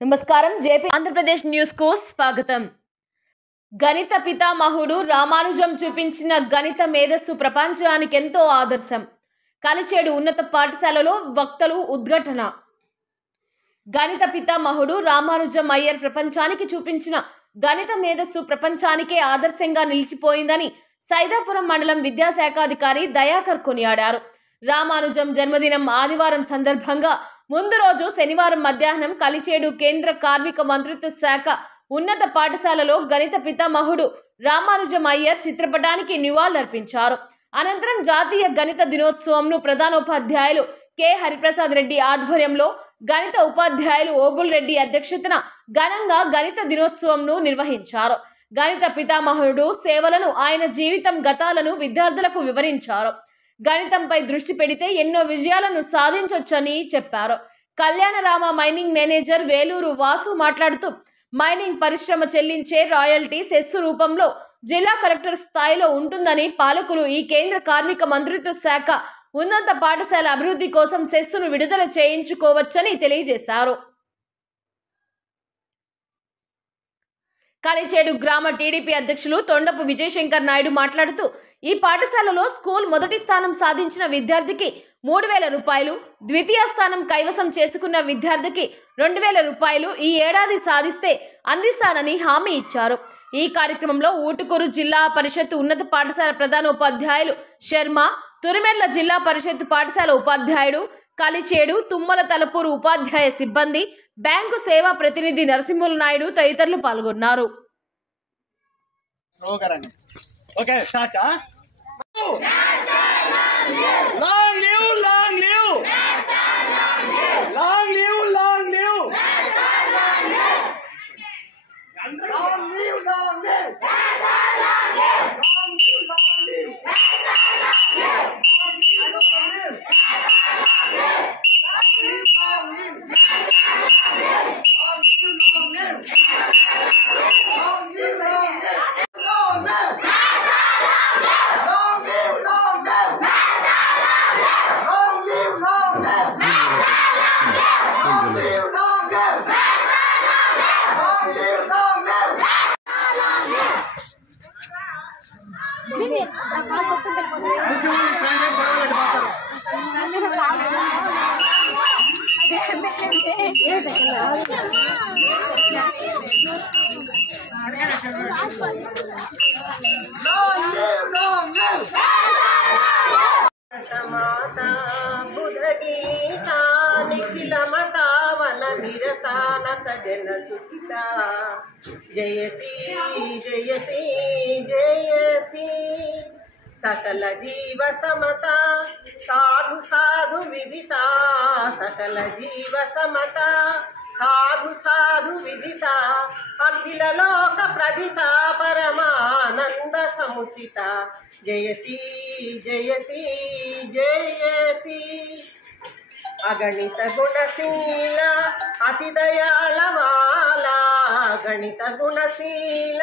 నమస్కారం JP Andhra Pradesh news కు స్వాగతం. గణిత పితామహుడు రామానుజం చూపించిన గణిత మేధస్సు ప్రపంచానికి ఎంతో ఆదర్శం. కలిచేడు ఉన్నత పాఠశాలలో వక్తలు ఉద్ఘాటన. గణిత పితామహుడు రామానుజం అయ్యర్ ప్రపంచానికి చూపించిన గణిత మేధస్సు ప్రపంచానికే ఆదర్శంగా నిలిచిపోయిందని సైదాపురం మండలం విద్యాశాఖాధికారి దయాకర్ కొనియాడారు. రామానుజం జన్మదినం ఆదివారం సందర్భంగా ముందు రోజు శనివారం మధ్యాహ్నం కలిచేడు కేంద్ర కార్మిక మంత్రిత్వ శాఖ ఉన్నత పాఠశాలలో గణిత పితామహుడు రామానుజం అయ్యర్ చిత్రపటానికి నివాళులర్పించారు. అనంతరం జాతీయ గణిత దినోత్సవంను ప్రధానోపాధ్యాయులు కె హరిప్రసాద్ రెడ్డి ఆధ్వర్యంలో గణిత ఉపాధ్యాయులు ఓబుల్ రెడ్డి అధ్యక్షతన ఘనంగా గణిత దినోత్సవంను నిర్వహించారు. గణిత పితామహుడు సేవలను, ఆయన జీవితం గతాలను విద్యార్థులకు వివరించారు. గణితంపై దృష్టి పెడితే ఎన్నో విజయాలను సాధించొచ్చని చెప్పారు. కళ్యాణరామ మైనింగ్ మేనేజర్ వేలూరు వాసు మాట్లాడుతూ, మైనింగ్ పరిశ్రమ చెల్లించే రాయల్టీ సెస్సు రూపంలో జిల్లా కలెక్టర్ స్థాయిలో ఉంటుందని, పాలకులు ఈ కేంద్ర కార్మిక మంత్రిత్వ శాఖ ఉన్నత పాఠశాల అభివృద్ధి కోసం సెస్సును విడుదల చేయించుకోవచ్చని తెలియజేశారు. కలిచేడు గ్రామ టీడీపీ అధ్యక్షులు తొండపు విజయశంకర్ నాయుడు మాట్లాడుతూ, ఈ పాఠశాలలో స్కూల్ మొదటి స్థానం సాధించిన విద్యార్థికి 3,000 రూపాయలు, ద్వితీయ స్థానం కైవసం చేసుకున్న విద్యార్థికి 2,000 రూపాయలు ఈ ఏడాది సాధిస్తే అందిస్తానని హామీ ఇచ్చారు. ఈ కార్యక్రమంలో ఊటుకూరు జిల్లా పరిషత్ ఉన్నత పాఠశాల ప్రధానోపాధ్యాయులు శర్మ, తురిమెల్ల జిల్లా పరిషత్ పాఠశాల ఉపాధ్యాయుడు, కలిచేడు తుమ్మల తలపూరు ఉపాధ్యాయ సిబ్బంది, బ్యాంకు సేవా ప్రతినిధి నరసింహులు నాయుడు తదితరులు పాల్గొన్నారు. జయతి జయతి జయతి సకల జీవ సమత సాధు సాధు విదిత సకల జీవ సమత సాధు సాధు విదిత అఖిల లోక ప్రదిత పరమానంద సముచిత జయతి జయతి జయతి అగణిత గుణశీల అతి దయాళవాల గణిత గుణశీల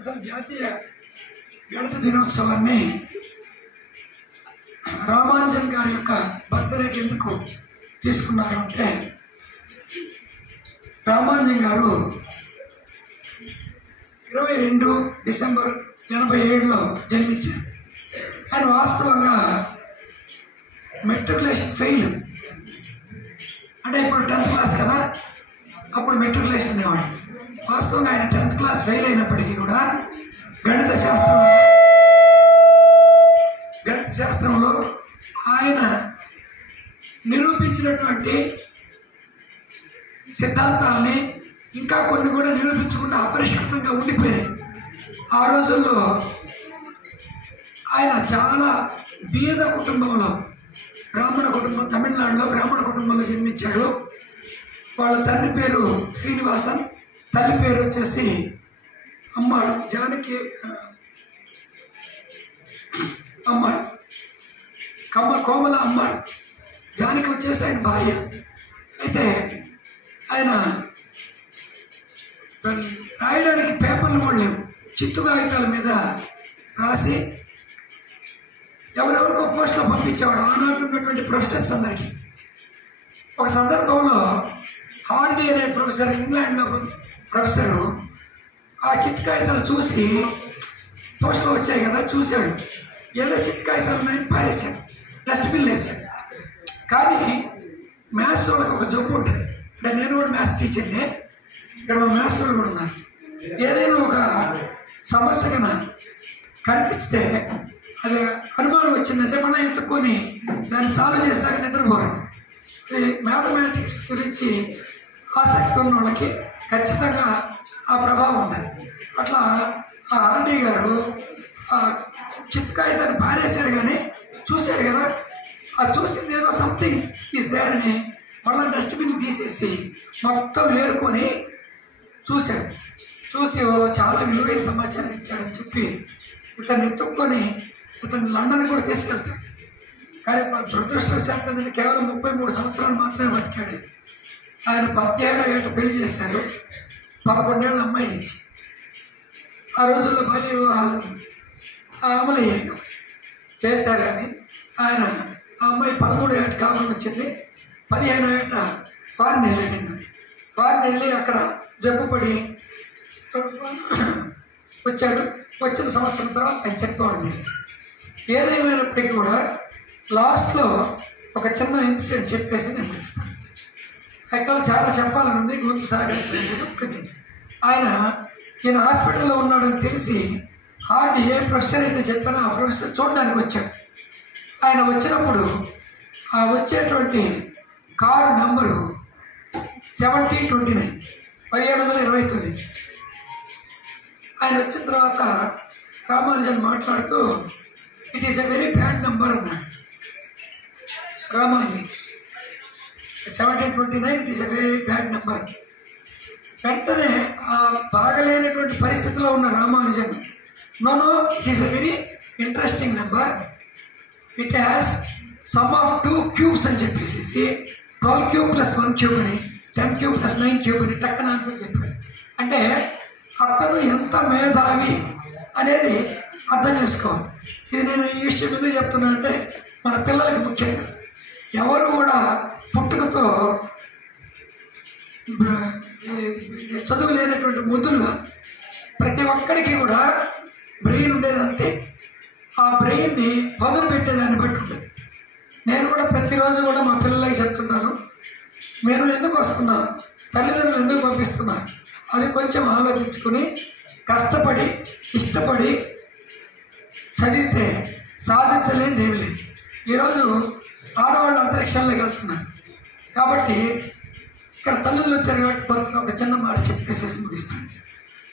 అసలు జాతీయ గణిత దినోత్సవాన్ని రామానుజన్ గారి యొక్క బర్త్డేకి ఎందుకు తీసుకున్నారు అంటే, రామానుజన్ గారు 22 డిసెంబర్ 87లో జన్మించారు. ఆయన వాస్తవంగా మెట్రికులేషన్ ఫెయిల్, అంటే ఇప్పుడు 10th క్లాస్ కదా, అప్పుడు మెట్రికులేషన్ అనేవాడు. వాస్తవంగా ఆయన 10th క్లాస్ ఫెయిల్ అయినప్పటికీ కూడా గణిత శాస్త్రంలో ఆయన నిరూపించినటువంటి సిద్ధాంతాలని ఇంకా కొన్ని కూడా నిరూపించకుండా అపరిష్కృతంగా ఉండిపోయినాయి. ఆ రోజుల్లో ఆయన చాలా బీద కుటుంబంలో, బ్రాహ్మణ కుటుంబం, తమిళనాడులో బ్రాహ్మణ కుటుంబంలో జన్మించాడు. వాళ్ళ తండ్రి పేరు శ్రీనివాసన్, తల్లి పేరు వచ్చేసి అమ్మాయి జానకి, అమ్మాయి కోమల అమ్మాయి. జానకి వచ్చేసి ఆయన భార్య. అయితే ఆయన రాయడానికి పేపర్లు కూడా లేవు, చిత్తు కాగితాల మీద రాసి ఎవరెవరికో పోస్ట్లో పంపించేవాడు ఆనాడు ఉన్నటువంటి ప్రొఫెసర్స్ అందరికీ. ఒక సందర్భంలో హార్డీ అనే ప్రొఫెసర్, ఇంగ్లాండ్లో ప్రొఫెసరు ఆ చిత్తు కాగితాలు చూసి, పోస్ట్లో వచ్చాయి కదా, చూశాడు, ఏదో చిత్తు కాగితాలు ఉన్నాయని పారేశాడు, డస్ట్బిన్లు వేశాడు. కానీ మ్యాథ్స్ వాళ్ళకి ఒక జబ్బు ఉంటుంది. అంటే నేను కూడా మ్యాథ్స్ టీచర్నే, ఇక్కడ మా మ్యాథ్స్ వాళ్ళు కూడా ఉన్నారు. ఏదైనా ఒక సమస్య కన్నా కనిపిస్తే అది అనుమానం వచ్చిందంటే మనం ఎత్తుక్కొని దాన్ని సాల్వ్ చేసినాక నిద్రపోరు. మ్యాథమెటిక్స్ గురించి ఆసక్తి ఉన్న వాళ్ళకి ఖచ్చితంగా ఆ ప్రభావం ఉంటుంది. అట్లా ఆ ఆర్డీ గారు ఆ చిత్తు కాగితాన్ని పారేశాడు, కానీ చూశాడు కదా, ఆ చూసింది ఏదో సంథింగ్ ఈజ్ దేర్ అని మళ్ళీ డస్ట్బిన్ తీసేసి మొత్తం ఏరుకొని చూశాడు. చూసి చాలా విలువైన సమాచారం ఇచ్చాడని చెప్పి ఇతన్ని ఎత్తుక్కొని ఇతను లండన్ కూడా తీసుకెళ్తాడు. కానీ దురదృష్టవశాత్తు కేవలం 33 సంవత్సరాలు మాత్రమే బతికాడు. ఆయన 17 ఏళ్ళ పెళ్లి చేశారు, 11 ఏళ్ళ అమ్మాయిని ఇచ్చి. ఆ రోజుల్లో బాల్య వివాహాలు అమలు అయ్యాయి చేశారు. కానీ ఆయన ఆ అమ్మాయి 13 ఏళ్ళ కాలం వచ్చింది, 15 ఏళ్ళ ఫారిన్ వెళ్ళాడు. ఫారిన్ వెళ్ళి అక్కడ జబ్బుపడి వచ్చాడు. వచ్చిన సంవత్సరం తర్వాత ఆయన చనిపోవడం. ఏదేమైనప్పటికీ కూడా లాస్ట్లో ఒక చిన్న ఇన్సిడెంట్ చెప్పేసి నేను పిలుస్తాను. యాక్చువల్ చాలా చెప్పాలని ఉంది, గొంతు సాగించలేదు. ఈయన హాస్పిటల్లో ఉన్నాడని తెలిసి హార్ట్ ఏ ప్రొఫెసర్ అయితే చెప్పానో ఆ ప్రొఫెసర్ చూడడానికి వచ్చాడు. ఆయన వచ్చినప్పుడు ఆ వచ్చేటువంటి కారు నెంబరు 7029, 1729. ఆయన వచ్చిన తర్వాత రామానుజన్ మాట్లాడుతూ it is a very bad number అన్నాడు. Ramanujan 1729 it is a very bad number. వెంటనే ఆ బాగలేనటువంటి పరిస్థితిలో ఉన్న Ramanujan no it is a very interesting number, it has sum of 2 cubes అని చెప్పేసి 12 క్యూబ్ ప్లస్ 1 క్యూబ్ అని 10 క్యూబ్ ప్లస్ 9 క్యూబ్ అని టక్కన ఆన్సర్ చెప్పాడు. అంటే అతను ఎంత మేధావి అనేది అర్థం చేసుకోవాలి. ఇది నేను ఈ విషయం ఎందుకు చెప్తున్నానంటే మన పిల్లలకి ముఖ్యంగా ఎవరు కూడా పుట్టుకతో చదువు లేనటువంటి ముద్దులు కాదు. ప్రతి ఒక్కడికి కూడా బ్రెయిన్ ఉండేది అంతే. ఆ బ్రెయిన్ని పదును పెట్టేదాన్ని బట్టి ఉంటుంది. నేను కూడా ప్రతిరోజు కూడా మా పిల్లలకి చెప్తున్నాను, మేము ఎందుకు వస్తున్నాం, తల్లిదండ్రులు ఎందుకు పంపిస్తున్నారు, అది కొంచెం ఆలోచించుకుని కష్టపడి ఇష్టపడి చదివితే సాధించలేనిది ఏమి లేదు. ఈరోజు ఆడవాళ్ళు అంతరిక్షంలోకి వెళ్తున్నారు కాబట్టి ఇక్కడ తల్లులు వచ్చారు కాబట్టి ఒక చిన్న మాట చెప్పేసేసి ముగిస్తాను.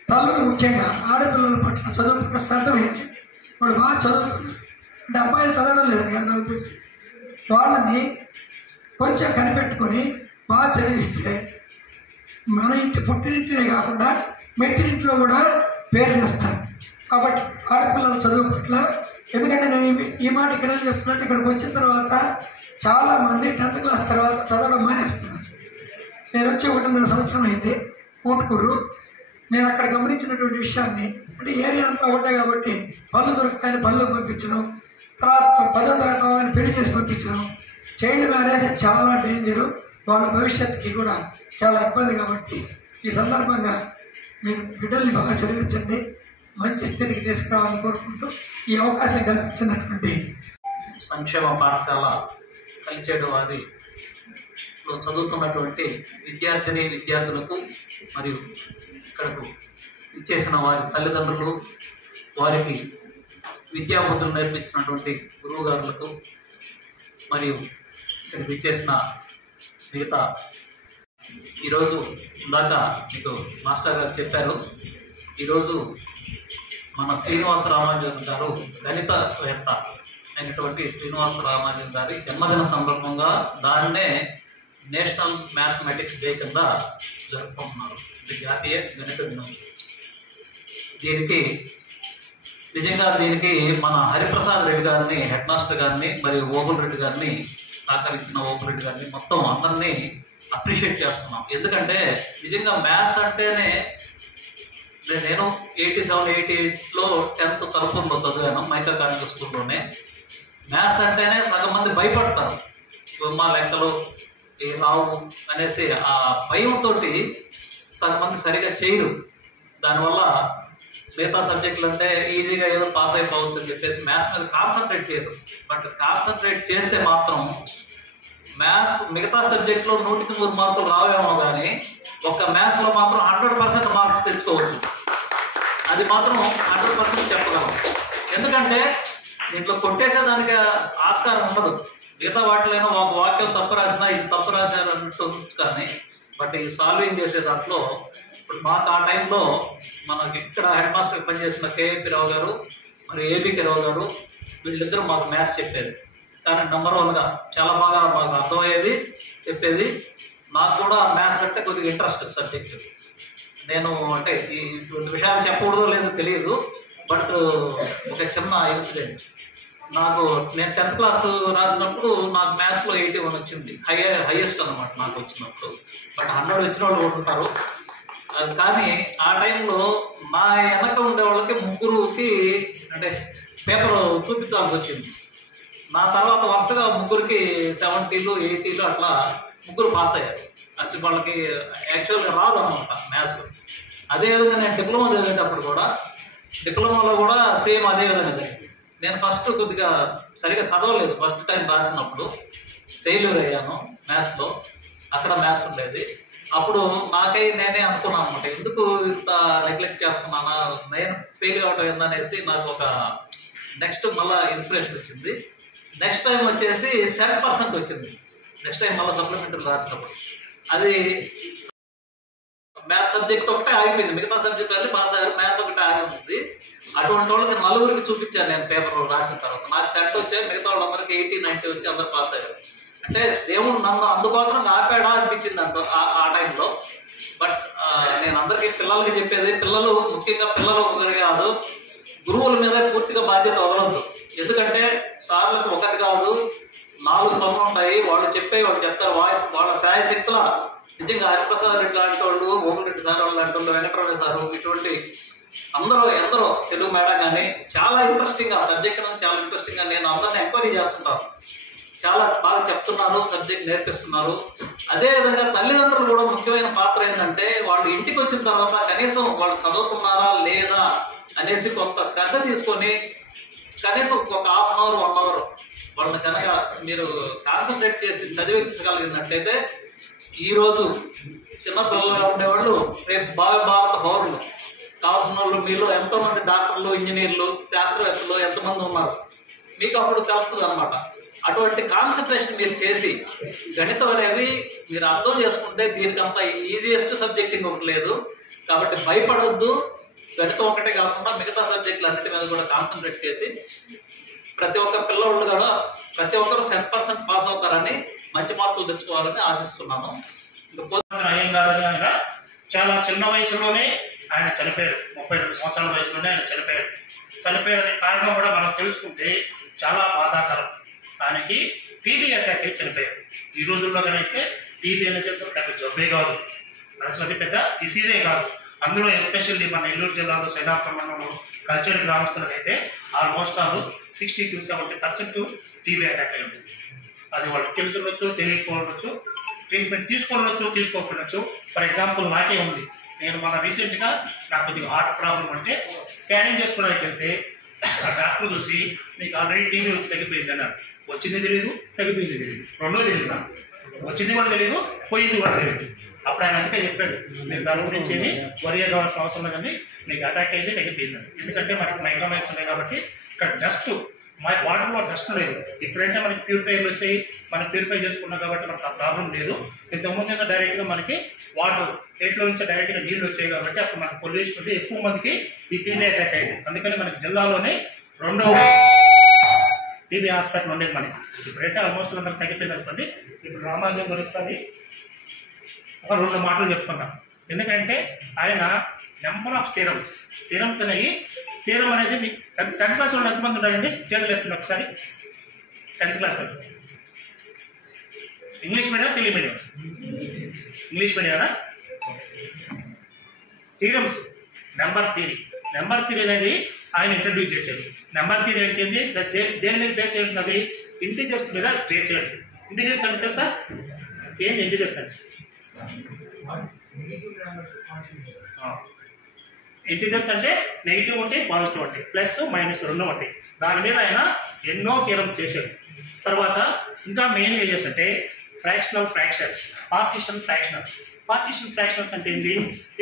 తల్లులు ముఖ్యంగా ఆడపిల్లల పట్ల చదువు పట్ల శ్రద్ధ వహించండి. వాళ్ళు బాగా చదువుతున్నారు అంటే అబ్బాయిలు చదవడం లేదని కదా నాకు తెలిసి, వాళ్ళని కొంచెం కనిపెట్టుకొని బాగా చదివిస్తే మన ఇంటి పుట్టినింటినే కాకుండా మెట్టినింటిలో కూడా పేరు చేస్తారు. కాబట్టి ఆడపిల్లల చదువు పట్ల, ఎందుకంటే నేను ఈ మాట ఇక్కడ చెప్తున్నట్టు ఇక్కడికి వచ్చిన తర్వాత చాలామంది 10th క్లాస్ తర్వాత చదవడం మానేస్తున్నారు. నేను వచ్చి 1.5 సంవత్సరం అయింది ఊటుకూరు. నేను అక్కడ గమనించినటువంటి విషయాన్ని, అంటే ఏరియా అంతా ఒకటే కాబట్టి పళ్ళు దొరుకుతాయని పళ్ళు పంపించడం, తర్వాత 10వ తరగతి అని పెళ్లి చేసి పంపించడం, చైల్డ్ మ్యారేజ్ చాలా డేంజరు, వాళ్ళ భవిష్యత్తుకి కూడా చాలా ఇబ్బంది. కాబట్టి ఈ సందర్భంగా మీరు బిడ్డల్ని బాగా చదివించండి, మంచి స్థితికి తీసుకురావాలని కోరుకుంటూ ఈ అవకాశం కల్పించినటువంటి సంక్షేమ పాఠశాల కలిచేడు వారిలో చదువుతున్నటువంటి విద్యార్థులకు మరియు ఇక్కడకు ఇచ్చేసిన వారి తల్లిదండ్రులు, వారికి విద్యాబుద్ధులు నేర్పించినటువంటి గురువుగారులకు మరియు ఇక్కడికి ఇచ్చేసిన మిగతా, ఈరోజు ఇందాక మీకు మాస్టర్ గారు చెప్పారు, ఈరోజు మన శ్రీనివాస రామానుజన్ గారు గణితవేత్త అయినటువంటి శ్రీనివాస రామానుజన్ గారి జన్మదిన సందర్భంగా దాన్నే నేషనల్ మ్యాథమెటిక్స్ డే కింద జరుపుకుంటున్నారు. జాతీయ గణిత దినం. దీనికి మన హరిప్రసాద్ రెడ్డి గారిని, హెడ్ మాస్టర్ గారిని, మరియు ఓబుల్ రెడ్డి గారిని, సహకరించిన ఓబుల్ రెడ్డి గారిని, మొత్తం అందరినీ అప్రిషియేట్ చేస్తున్నాం. ఎందుకంటే నిజంగా మ్యాథ్స్ అంటేనే నేను 87, 88లో 10th తరపులో చదివాను మైకా కాన్వెంట్ స్కూల్లోనే. మ్యాథ్స్ అంటేనే సగం మంది భయపడతారు, మా లెక్కలు రావు అనేసి ఆ భయంతో సగం మంది సరిగా చేయరు. దానివల్ల మిగతా సబ్జెక్టులు అంటే ఈజీగా ఏదో పాస్ అయిపోవచ్చు అని చెప్పేసి మ్యాథ్స్ మీద కాన్సన్ట్రేట్ చేయరు. బట్ కాన్సన్ట్రేట్ చేస్తే మాత్రం మ్యాథ్స్ మిగతా సబ్జెక్టులో 100కి 100 మార్కులు రావేమో కానీ ఒక్క మ్యాథ్స్లో మాత్రం 100% మార్క్స్ తెచ్చుకోవచ్చు. అది మాత్రం 100% చెప్పగలం. ఎందుకంటే దీంట్లో కొట్టేసేదానికి ఆస్కారం ఉండదు. మిగతా వాటిలో ఒక వాక్యం తప్పు రాసినా ఇది తప్పు రాశారు అన్నట్టు, కానీ బట్ ఈ సాల్వింగ్ చేసే దాంట్లో ఇప్పుడు మాకు ఆ టైంలో మనకి ఇక్కడ హెడ్ మాస్టర్ పనిచేసిన కేఏపీ రావు గారు మరి ఏబీకే రావు గారు వీళ్ళిద్దరూ మాకు మ్యాథ్స్ చెప్పేది. కానీ నెంబర్ 1గా చాలా బాగా మాకు అర్థమయ్యేది, చెప్పేది. నాకు కూడా మ్యాథ్స్ అంటే కొద్దిగా ఇంట్రెస్ట్ సబ్జెక్ట్. నేను అంటే ఇటువంటి విషయాలు చెప్పకూడదో లేదో తెలియదు. బట్ ఒక చిన్న ఇన్సిడెంట్, నేను 10th క్లాస్ రాసినప్పుడు నాకు మ్యాథ్స్లో 81 వచ్చింది, హైయెస్ట్ అనమాట నాకు వచ్చినప్పుడు. బట్ 100 వచ్చిన వాళ్ళు కూడా ఉంటారు. కానీ ఆ టైంలో నా వెనక ఉండే వాళ్ళకి 3కి అంటే పేపర్ చూపించాల్సి వచ్చింది. నా తర్వాత వరుసగా 3కి 70లు 80లు అట్లా 3 పాస్ అయ్యారు. అది వాళ్ళకి యాక్చువల్గా రాదు అనమాట మ్యాథ్స్. అదేవిధంగా నేను డిప్లొమా చదివేటప్పుడు కూడా డిప్లొమాలో కూడా సేమ్ అదే విధంగా జరిగింది. నేను ఫస్ట్ కొద్దిగా సరిగా చదవలేదు, ఫస్ట్ టైం రాసినప్పుడు ఫెయిల్యూర్ అయ్యాను మ్యాథ్స్లో. అక్కడ మ్యాథ్స్ ఉండేది. అప్పుడు నేనే అనుకున్నాను అనమాట, ఎందుకు ఇంత నెగ్లెక్ట్ చేస్తున్నానా, నేను ఫెయిల్ అవడం ఏందనేసి నాకు ఒక నెక్స్ట్ మళ్ళీ ఇన్స్పిరేషన్ వచ్చింది. నెక్స్ట్ టైం వచ్చేసి 7% వచ్చింది. నెక్స్ట్ టైం మళ్ళీ సప్లిమెంటరీ రాసినప్పుడు అది మ్యాథ్స్ సబ్జెక్ట్ ఒకటే ఆగిపోయింది, మిగతా సబ్జెక్ట్ అది పాస్ అయ్యారు, మ్యాథ్స్ ఒకటే ఆగిపోయింది. అటువంటి వాళ్ళకి 4కి చూపించాను నేను పేపర్ రాసిన తర్వాత. నాకు సెట్ వచ్చాయి, మిగతా వాళ్ళందరికీ 80, 90 వచ్చి అందరు పాస్ అయ్యారు. అంటే దేవుడు నన్ను అందుకోసం ఆపాడా అనిపించింది ఆ టైంలో. బట్ నేను అందరికీ పిల్లలకి చెప్పేది, పిల్లలు ముఖ్యంగా పిల్లలు ఒకరి కాదు, గురువుల మీద పూర్తిగా బాధ్యత వదలద్దు. ఎందుకంటే సార్లకు ఒకటి కాదు 4 పనులు ఉంటాయి. వాళ్ళు చెప్తారు వాళ్ళ శాయశక్తుల. నిజంగా హరిప్రసాద్ రెడ్డి లాంటి వాళ్ళు, ఓమన్ రెడ్డి సార్ లాంటి వాళ్ళు, వెంకటరమణ సారు, ఇటువంటి ఎందరో తెలుగు మేడం కానీ చాలా ఇంట్రెస్టింగ్గా సబ్జెక్ట్ అనేది చాలా ఇంట్రెస్టింగ్గా నేను అందరిని ఎంక్వైరీ చేస్తుంటాను. చాలా బాగా చెప్తున్నారు, సబ్జెక్ట్ నేర్పిస్తున్నారు. అదేవిధంగా తల్లిదండ్రులు కూడా ముఖ్యమైన పాత్ర ఏంటంటే వాళ్ళు ఇంటికి వచ్చిన తర్వాత కనీసం వాళ్ళు చదువుతున్నారా లేదా అనేసి కొంత శ్రద్ధ తీసుకొని కనీసం ఒక ½ అవర్ 1 అవర్ వాళ్ళని కనుక మీరు కాన్సన్ట్రేట్ చేసి చదివించగలిగినట్లయితే ఈరోజు చిన్నపిల్లలుగా ఉండేవాళ్ళు రేపు భారత పౌరులు కావాల్సిన వాళ్ళు మీలో ఎంతోమంది డాక్టర్లు, ఇంజనీర్లు, శాస్త్రవేత్తలు ఎంతమంది ఉన్నారు మీకు అప్పుడు తెలుస్తుంది అనమాట. అటువంటి కాన్సన్ట్రేషన్ మీరు చేసి గణితం అనేది మీరు అర్థం చేసుకుంటే దీనికంత ఈజియెస్ట్ సబ్జెక్ట్ ఇంకొకటి లేదు. కాబట్టి భయపడవద్దు. గణితం ఒకటే కాకుండా మిగతా సబ్జెక్టులు అన్నిటి మీద కూడా కాన్సన్ట్రేట్ చేసి ప్రతి ఒక్క పిల్లవాళ్ళు కూడా ప్రతి ఒక్కరు 100% పాస్ అవుతారని, మంచి మార్కులు తెచ్చుకోవాలని ఆశిస్తున్నాను. ఆయన చాలా చిన్న వయసులోనే ఆయన చనిపోయారు. 32 సంవత్సరాల వయసులోనే ఆయన చనిపోయారు. చనిపోయారనే కారణం కూడా మనం తెలుసుకుంటే చాలా బాధాకరం. ఆయనకి టీబీ అటాక్ అయి చనిపోయారు. ఈ రోజుల్లో కనుక టీబీ అనేది పెద్ద జబ్బే కాదు, అసలు అది పెద్ద డిసీజే కాదు. అందులో ఎస్పెషల్లీ మన నెల్లూరు జిల్లాలో సైదాపురం మండలంలో కల్చర్ గ్రామస్తులకైతే ఆల్మోస్ట్ 60 to 70% టీబీ అటాక్ అయి ఉంటుంది. అది వాళ్ళు తెలుసుండొచ్చు, తెలియకపోవచ్చు, ట్రీట్మెంట్ తీసుకోవచ్చు, తీసుకోకపోవచ్చు. ఫర్ ఎగ్జాంపుల్ నాకే ఉంది. నేను మన రీసెంట్గా నాకు కొద్దిగా హార్ట్ ప్రాబ్లం అంటే స్కానింగ్ చేసుకోవడానికి వెళ్తే ఆ డాక్టర్ చూసి మీకు ఆల్రెడీ టీబీ వచ్చి తగ్గిపోయింది అన్నారు. వచ్చింది తెలియదు, తగ్గిపోయింది తెలియదు, రెండో తెలియదు. నాకు వచ్చింది కూడా తెలియదు, పోయింది కూడా తెలియదు. అప్పుడు ఆయన అందుకే చెప్పాడు, మీరు దాని గురించి ఏమి వరి కావాల్సిన అవసరం లేదండి, మీకు అటాక్ అయితే తగ్గిపోయింది. ఎందుకంటే మనకి మైక్రోమైన్స్ ఉన్నాయి కాబట్టి ఇక్కడ డస్ట్ వాటర్లో డస్ట్ లేదు. ఇప్పుడంటే మనకి ప్యూరిఫైర్లు వచ్చాయి, మనం ప్యూరిఫై చేసుకున్నాం కాబట్టి మనకు ఆ ప్రాబ్లం లేదు. ఇంతకుముందు డైరెక్ట్గా మనకి వాటర్ ఏట్లో నుంచి డైరెక్ట్గా నీళ్ళు వచ్చాయి కాబట్టి అప్పుడు మనకు పొల్యూషన్ ఉంటే ఎక్కువ మందికి ఈ టీబీ అటాక్ అయింది. అందుకని మనకి జిల్లాలోనే 2వ టీబీ హాస్పిటల్ ఉండేది మనకి. ఇప్పుడైతే ఆల్మోస్ట్ అందరికి తగ్గిపోయింది అనుకోండి. ఇప్పుడు రామానుజం దొరుకుతుంది. ఒక 2 మాటలు చెప్తున్నాం. ఎందుకంటే ఆయన నెంబర్ ఆఫ్ థీరమ్స్ అనేవి, థీరం అనేది మీకు 10th క్లాస్ వాళ్ళు ఎంతమంది ఉన్నారండి? చేతులు ఎత్తున్నారు ఒకసారి. 10th క్లాస్ వాళ్ళు English medium, Telugu medium? English మీడియమా? థీరమ్స్ నెంబర్ థియరీ అనేది ఆయన ఇంట్రడ్యూస్ చేశారు. నెంబర్ థియరీ ఏంటి? దేని మీద బేస్ అయి ఉంటుంది? ఇంటిజర్స్ మీద బేస్ అయి ఉంటుంది. ఇంటిజర్స్ అంటే తెలుసా? ఏంటి ఇంటిజర్స్ అంటే? ఇంటిజర్స్ అంటే నెగిటివ్ ఉంటాయి, పాజిటివ్ ఉంటాయి, ప్లస్ మైనస్ రెండు ఉంటాయి. దాని మీద ఆయన ఎన్నో థియరమ్స్ చేశాడు. తర్వాత ఇంకా మెయిన్ ఏం చేస్తుంటే ఫ్రాక్షనల్ ఫ్రాక్షన్స్, పార్టిషన్ ఫ్రాక్షనల్స్ అంటే ఏంటి?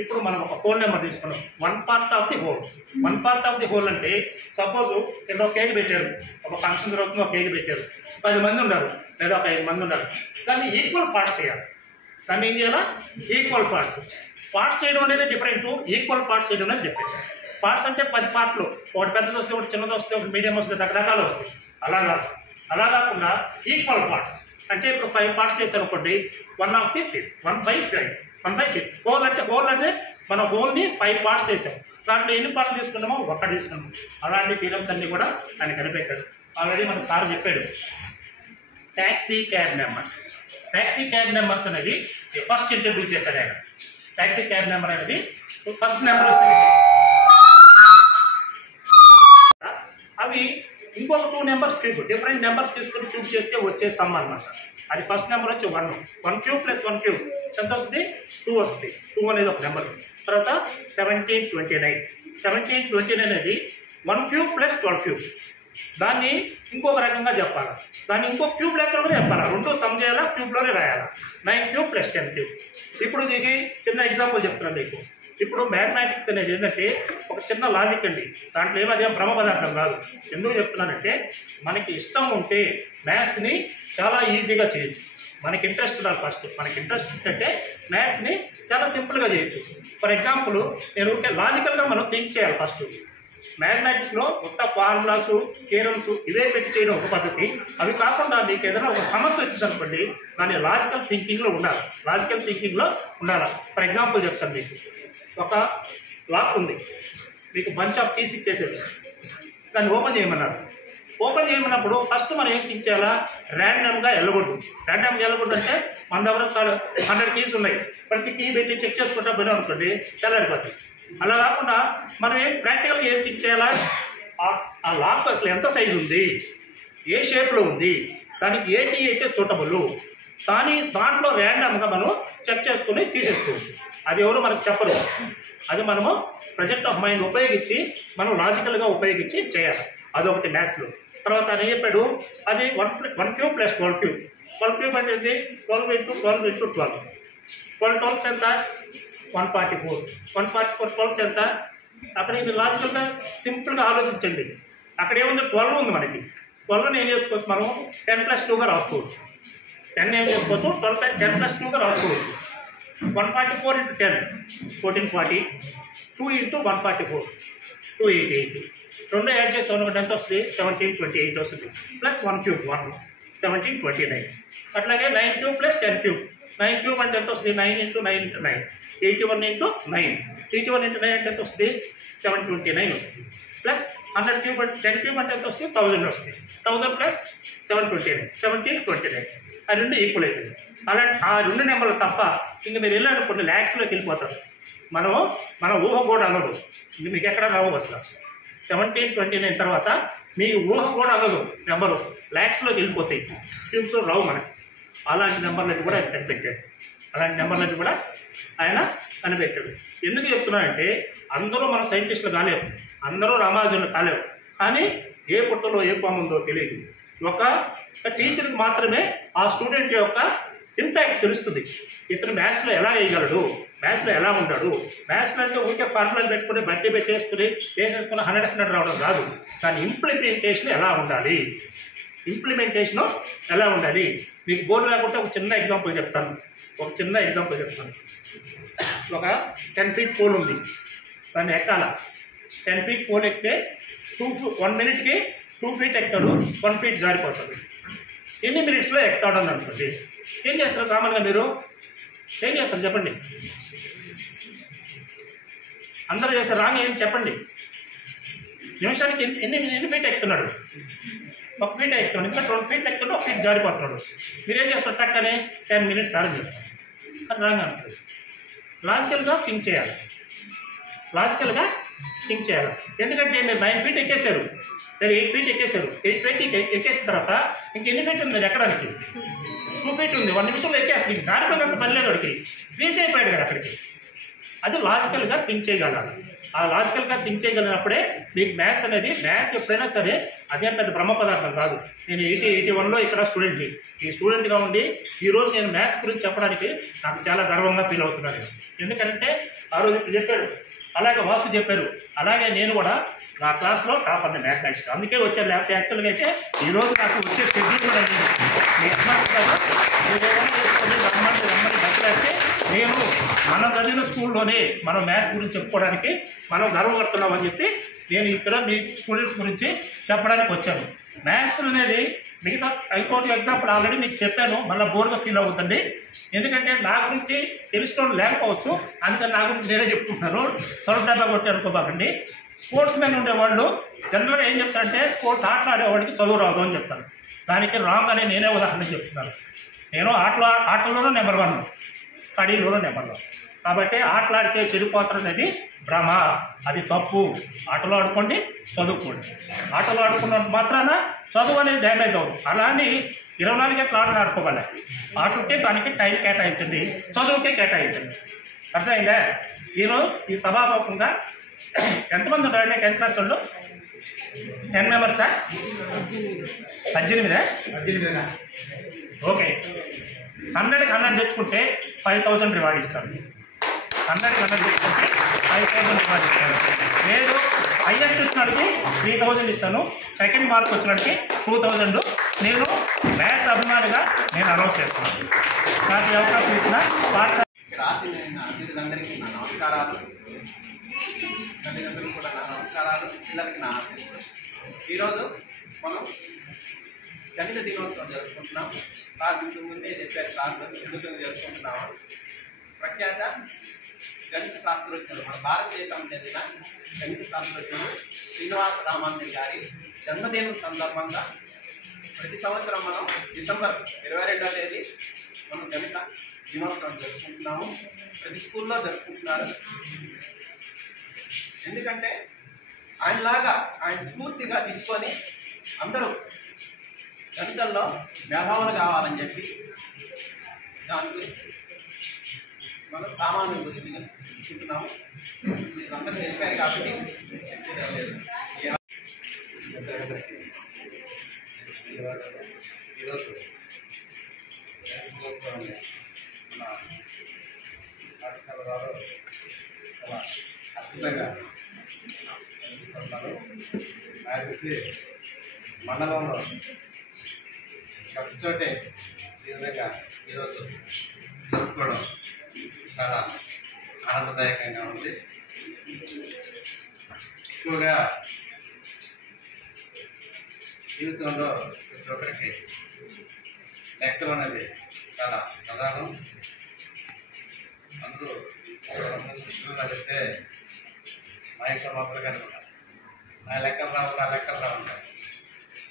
ఇప్పుడు మనం ఒక హోల్ నెంబర్ తీసుకున్నాం, 1 part of the whole. 1 part of the whole అంటే సపోజ్ ఏదో కేక్ పెట్టారు, ఒక ఫంక్షన్ జరుగుతుంది, ఒక కేక్ పెట్టారు, 10 మంది ఉన్నారు లేదా ఒక 5 మంది ఉన్నారు. దాన్ని ఈక్వల్ పార్ట్స్ చేయాలి. దాన్ని ఏం చేయాలా? ఈక్వల్ పార్ట్స్ చేయడం అనేది డిఫరెంట్, ఈక్వల్ పార్ట్స్ చేయడం అనేది డిఫరెంట్. పార్ట్స్ అంటే 10 పార్ట్లు, ఒకటి పెద్దది వస్తే, ఒకటి చిన్నది వస్తే, ఒకటి మీడియం వస్తే, రకరకాలు వస్తాయి. అలా కాకుండా ఈక్వల్ పార్ట్స్ అంటే ఇప్పుడు 5 పార్ట్స్ చేశారు అనుకోండి, 1/5 1/5 హోల్ అంటే మన హోల్ని 5 పార్ట్స్ చేసాం. దాంట్లో ఎన్ని పార్ట్లు తీసుకున్నామో 1 తీసుకున్నాము. అలాంటి థియరమ్స్ అన్ని కూడా ఆయన కనిపెట్టాడు. ఆల్రెడీ మన సార్ చెప్పాడు. ట్యాక్సీ క్యాబ్ నెంబర్స్ అనేది ఫస్ట్ ఇంట్రడ్యూస్ చేశాడు ఆయన. ట్యాక్సీ క్యాబ్ నెంబర్ అనేది ఫస్ట్ నెంబర్ వస్తుంది, అవి ఇంకొక 2 నెంబర్స్ క్యూబ్, డిఫరెంట్ నెంబర్స్ తీసుకొని క్యూబ్ చేస్తే వచ్చే సమ్ అనమాట. అది ఫస్ట్ నెంబర్ వచ్చి 1 క్యూబ్ ప్లస్ 1 క్యూబ్ ఎంత వస్తుంది? 2 వస్తుంది. 2 అనేది ఒక నెంబర్. తర్వాత 1729 అనేది 1 క్యూబ్ ప్లస్ 12 క్యూబ్. దాన్ని ఇంకొక రకంగా చెప్పాలి, దాన్ని ఇంకొక క్యూబ్ లెక్కలోనే చెప్పాలి. 2 సమ్ చేయాలా, క్యూబ్లోనే రాయాలి. 9 క్యూబ్ ప్లస్ 10 క్యూబ్. ఇప్పుడు దీనికి చిన్న ఎగ్జాంపుల్ చెప్తున్నాను మీకు. ఇప్పుడు మ్యాథమెటిక్స్ అనేది ఏంటంటే ఒక చిన్న లాజిక్ అండి. దాంట్లో ఏమదేం భ్రమ పదార్థం కాదు. ఎందుకు చెప్తున్నానంటే మనకి ఇష్టం ఉంటే మ్యాథ్స్ని చాలా ఈజీగా చేయొచ్చు. మనకి ఇంట్రెస్ట్ ఉండాలి ఫస్ట్. మనకి ఇంట్రెస్ట్ అంటే మ్యాథ్స్ని చాలా సింపుల్గా చేయొచ్చు. ఫర్ ఎగ్జాంపుల్ నేను లాజికల్గా మనం థింక్ చేయాలి ఫస్ట్. మ్యాథమెటిక్స్లో కొత్త ఫార్ములాస్, థియరమ్స్ ఇవే పెట్టి చేయడం ఒక పద్ధతి. అవి కాకుండా మీకు ఏదైనా ఒక సమస్య వచ్చిందనుకోండి, దాన్ని లాజికల్ థింకింగ్లో ఉండాలి. ఫర్ ఎగ్జాంపుల్ చెప్తాను మీకు. ఒక లాక్ ఉంది, మీకు బంచ్ ఆఫ్ కీస్ ఇచ్చేసేది, దాన్ని ఓపెన్ చేయమన్నప్పుడు ఫస్ట్ మనం ఏం థింక్ చేయాలా? ర్యాండమ్గా వెళ్ళకూడదు అంటే మన దగ్గర 100 కీస్ ఉన్నాయి, ప్రతి కీ పెట్టి చెక్ చేసుకుంటా పోయినా అనుకోండి తెల్లారిపోతుంది. అలా కాకుండా మనం ప్రాక్టికల్గా ఏం థింక్ చేయాలా? ఆ లాక్ అసలు ఎంత సైజు ఉంది, ఏ షేప్లో ఉంది, దానికి ఏ కీ అయితే సూటబుల్, కానీ దాంట్లో ర్యాండమ్గా మనం చెక్ చేసుకుని తీసేసుకోవచ్చు. అది ఎవరు మనకు చెప్పరు. అది మనము ప్రొజెక్ట్ ఆఫ్ మైండ్ ఉపయోగించి మనం లాజికల్గా ఉపయోగించి చేయాలి. అదొకటి మ్యాథ్స్లో. తర్వాత ఆయన చెప్పాడు అది 1 క్యూబ్ ప్లస్ 12 క్యూబ్. 12 క్యూబ్ అంటే 12 × 12 × 12. 12 12 ఎంత? 144. 12 ఎంత? అక్కడ మీరు లాజికల్గా సింపుల్గా ఆలోచించండి. అక్కడ ఏముంది? 12 ఉంది మనకి. 12ని ఏం చేసుకోవచ్చు మనం? 10 + 2గా రాసుకోవచ్చు. 10 ఏం చేసుకోవచ్చు? 10 + 2గా రాసుకోవచ్చు. 144 × 10 1440. 2 × 144 288. 2 యాడ్ చేస్తే ఎంత వస్తుంది? 1728 వస్తుంది. Plus 1 cube 1 1729. అట్లాగే 9 క్యూబ్ ప్లస్ 10 క్యూబ్. 9 క్యూబ్ అంటే ఎంత వస్తుంది? 9 × 9 × 9 81 × 9. 81 × 9 అంటే ఎంత వస్తుంది? 729 వస్తుంది. ప్లస్ 100 క్యూబ్ అంటే 10 క్యూబ్ అంటే ఎంత వస్తుంది? 1000 వస్తుంది. 1000 ప్లస్ 729 1729. ఆ రెండు ఈక్వల్ అవుతుంది. అలాంటి ఆ 2 నెంబర్లు తప్ప ఇంక మీరు వెళ్ళారు కొన్ని ల్యాక్స్లోకి వెళ్ళిపోతారు. మన ఊహ కూడా అనదు. ఇంక మీకు ఎక్కడ రావు అసలు. 1729 తర్వాత మీ ఊహ కూడా అనదు. నెంబరు ల్యాక్స్లోకి వెళ్ళిపోతాయి. క్యూబ్స్లో రావు మనకి. అలాంటి నెంబర్లకి కూడా ఆయన కనిపెట్టాడు. ఎందుకు చెప్తున్నానంటే అందరూ మన సైంటిస్టులు కాలేవు, అందరూ రామానుజులు కాలేవు. కానీ ఏ పుట్టలో ఏ పాముందో తెలియదు. ఒక టీచర్కి మాత్రమే ఆ స్టూడెంట్ యొక్క ఇంపాక్ట్ తెలుస్తుంది. ఇతను మ్యాథ్స్లో ఎలా వేయగలడు, మ్యాథ్స్లో ఎలా ఉంటాడు. మ్యాథ్స్లో అంటే ఊరికే ఫార్ములాలు పెట్టుకుని బట్టి పెట్టేసుకుని వేసేసుకుని 100 రావడం కాదు. కానీ ఇంప్లిమెంటేషన్ ఎలా ఉండాలి, మీకు బోర్డు లేకుంటే ఒక చిన్న ఎగ్జాంపుల్ చెప్తాను. ఒక 10 ఫీట్ పోల్ ఉంది, దాన్ని ఎక్కాల. 10 ఫీట్ పోల్ ఎక్కితే 1 మినిట్కి 2 ఫీట్ ఎక్కుతాడు, 1 ఫీట్ జారిపోతుంది. ఎన్ని మినిట్స్లో ఎక్కుతాడు అని అనుకోండి. ఏం చేస్తారు కామన్గా మీరు? ఏం చేస్తారు చెప్పండి? అందరూ చేస్తారు. రాంగ్ ఏం చెప్పండి? నిమిషానికి ఎన్ని ఫీట్ ఎక్కుతున్నాడు? 1 ఫీట్ ఎక్కుతున్నాడు. ఇంకా 12 ఫీట్లు ఎక్కుతున్నాడు, 1 ఫీట్ జారిపోతున్నాడు. మీరేం చేస్తారు? టక్కనే 10 మినిట్స్ సార్ చేస్తారు. అది రాంగ్ ఆన్సర్. లాజికల్గా థింక్ చేయాలి. లాజికల్గా థింక్ చేయాలి. ఎందుకంటే మీరు 9 ఫీట్ ఎక్కేశారు, సరే 8 ఫీట్ ఎక్కేశారు, 8 ఫీట్ ఎక్కేసిన తర్వాత ఇంకెన్ని ఫీట్ ఉంది ఎక్కడానికి? 2 ఫీట్ ఉంది. 1 నిమిషంలో ఎక్కేస్తుంది. ఇంక జారిపోయినంత పని లేదు, వాడికి రీచ్ అయిపోయాడు కదా అక్కడికి. అది లాజికల్గా థింక్ చేయగలగాలి. ఆ లాజికల్గా థింక్ చేయగలిగినప్పుడే మీకు మ్యాథ్స్ అనేది, మ్యాథ్స్ ఎప్పుడైనా సరే అదేం పెద్ద బ్రహ్మ పదార్థం కాదు. నేను 81లో ఇక్కడ స్టూడెంట్ని, ఈ స్టూడెంట్గా ఉండి ఈరోజు నేను మ్యాథ్స్ గురించి చెప్పడానికి నాకు చాలా గర్వంగా ఫీల్ అవుతున్నాను. ఎందుకంటే ఆ రోజు చెప్పాడు, అలాగే వాసు చెప్పారు, అలాగే నేను కూడా నా క్లాస్లో టాప్ అన్న మ్యాథమెటిక్స్, అందుకే వచ్చాను. లేకపోతే యాక్చువల్గా అయితే ఈరోజు నాకు వచ్చే షెడ్యూల్ కూడా నేను రమ్మని బట్టలేస్తే నేను మనం చదివిన స్కూల్లోనే మనం మ్యాథ్స్ గురించి చెప్పుకోవడానికి మనం గర్వపడుతున్నామని చెప్పి నేను ఇక్కడ మీ స్టూడెంట్స్ గురించి చెప్పడానికి వచ్చాను. మ్యాథ్స్ అనేది మిగతా ఇంకోటి ఎగ్జాంపుల్ ఆల్రెడీ మీకు చెప్పాను, మళ్ళీ బోర్గా ఫీల్ అవుతుంది. ఎందుకంటే నా గురించి తెలుసుకోవడం లేకపోవచ్చు, అందుకని నా గురించి నేనే చెప్పుకుంటున్నాను. సొరదెబ్బ కొట్టి అనుకోబాకండి. స్పోర్ట్స్ మెన్ ఉండేవాళ్ళు జనరల్గా ఏం చెప్తారంటే స్పోర్ట్స్ ఆటలు ఆడేవాడికి చదువు రాదు అని చెప్తాను. దానికి రాంగ్ అని నేనే ఉదాహరణ చెప్తున్నాను. నేను ఆటల్లోనూ నెంబర్ 1, స్టడీలోనూ నెంబర్ 1. కాబట్టి ఆటలాడితే చెడిపోతారు అనేది భ్రమ, అది తప్పు. ఆటలు ఆడుకోండి, చదువుకోండి. ఆటలు ఆడుకున్నంత మాత్రాన చదువు అనేది డ్యామేజ్ అవ్వదు. అలానే 24 గంటలు ఆటలు ఆడుకోవాలి. ఆటలకే దానికి టైం కేటాయించండి, చదువుకే కేటాయించండి. అర్థమైందా? ఈరోజు ఈ సభాముఖంగా ఎంతమంది ఉంటారండి 10th క్లాస్ వాళ్ళు? 10 మెంబర్సా? 18? ఓకే. 100కి 100 తెచ్చుకుంటే 5000 రివార్డ్ ఇస్తాను. 100కి 100 తెచ్చుకుంటే 5000 రివార్డ్ ఇస్తాను. లేదు హైయెస్ట్ వచ్చినాడికి 3000 ఇస్తాను, సెకండ్ మార్క్ వచ్చినాడికి 2000 నేను మ్యాథ్స్ అభిమానిగా నేను అనౌన్స్ చేస్తున్నాను. నాకు అవకాశం ఇచ్చిన పాఠశాల అతిథులందరికీ నా నమస్కారాలు, తల్లిదండ్రులకు కూడా నా నమస్కారాలు, పిల్లలకి నా ఆశీస్సులు. ఈరోజు మనం గణిత దినోత్సవం జరుపుకుంటున్నాం. సార్ ఇంతకు ముందే చెప్పారు సార్లు ఎందుకు జరుపుకుంటున్నాము. ప్రఖ్యాత గణిత శాస్త్రజ్ఞులు, మన భారతదేశం చెందిన గణిత శాస్త్రజ్ఞులు శ్రీనివాస రామానుజన్ గారి జన్మదినం సందర్భంగా ప్రతి సంవత్సరం మనం డిసెంబర్ 22వ తేదీ మనం గణిత దినోత్సవం జరుపుకుంటున్నాము. ప్రతి స్కూల్లో జరుపుకుంటున్నారు. ఎందుకంటే ఆయనలాగా ఆయన స్ఫూర్తిగా తీసుకొని అందరూ గణితంలో మేధావులు కావాలని చెప్పి దానికి మనం రామానుజన్ గురించి చూస్తున్నాము. మీరు అందరూ తెలిపారు కాబట్టి ఈరోజు మన పాఠశాల వారు చాలా అద్భుతంగా నిర్వహిస్తున్నారు. నాకు తెలిసి మండలంలో చోటే ఈ విధంగా ఈరోజు జరుపుకోవడం చాలా ఆనందదాయకంగా ఉంది. ఎక్కువగా జీవితంలో ప్రతి ఒక్కరికి లెక్కలు అనేది చాలా ప్రధానం. అందరూ పిల్లలు అడిగితే మా ఇంట్లో మొదలుగా అనుకుంటారు, నా లెక్కలు రావుంటారు.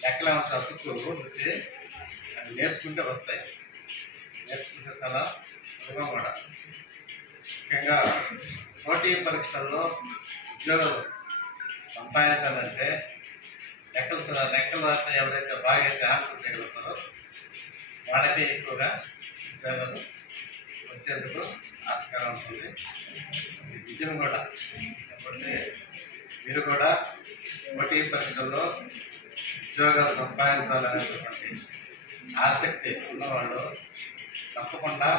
లెక్కలు ఏమైనా అతుక్కు వచ్చి అవి నేర్చుకుంటే వస్తాయి. నేర్చుకుంటే చాలా సులభం కూడా. ముఖ్యంగా పోటీ పరీక్షల్లో ఉద్యోగాలు సంపాదించాలంటే లెక్కలు రాస్తే ఎవరైతే బాగా అయితే ఆన్సర్ చేయగలుగుతారో వాళ్ళకి ఎక్కువగా ఉద్యోగాలు వచ్చేందుకు ఆస్కారం ఉంటుంది. ఇది నిజం కూడా. కాబట్టి మీరు కూడా పోటీ పరీక్షల్లో ఉద్యోగాలు సంపాదించాలనేటువంటి ఆసక్తి ఉన్నవాళ్ళు తప్పకుండా